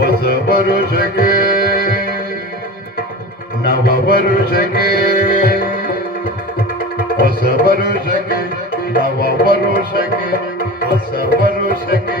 ಹೊಸ ವರುಷಕ್ಕೆ ನವ ವರುಷಕ್ಕೆ ಹೊಸ ವರುಷಕ್ಕೆ ನವ ವರುಷಕ್ಕೆ ಹೊಸ ವರುಷಕ್ಕೆ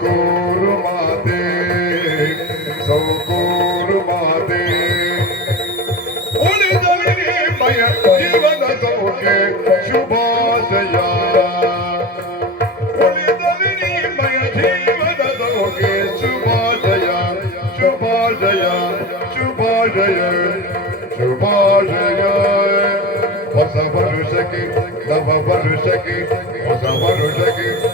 Was a wonder shaking, love a wonder shaking,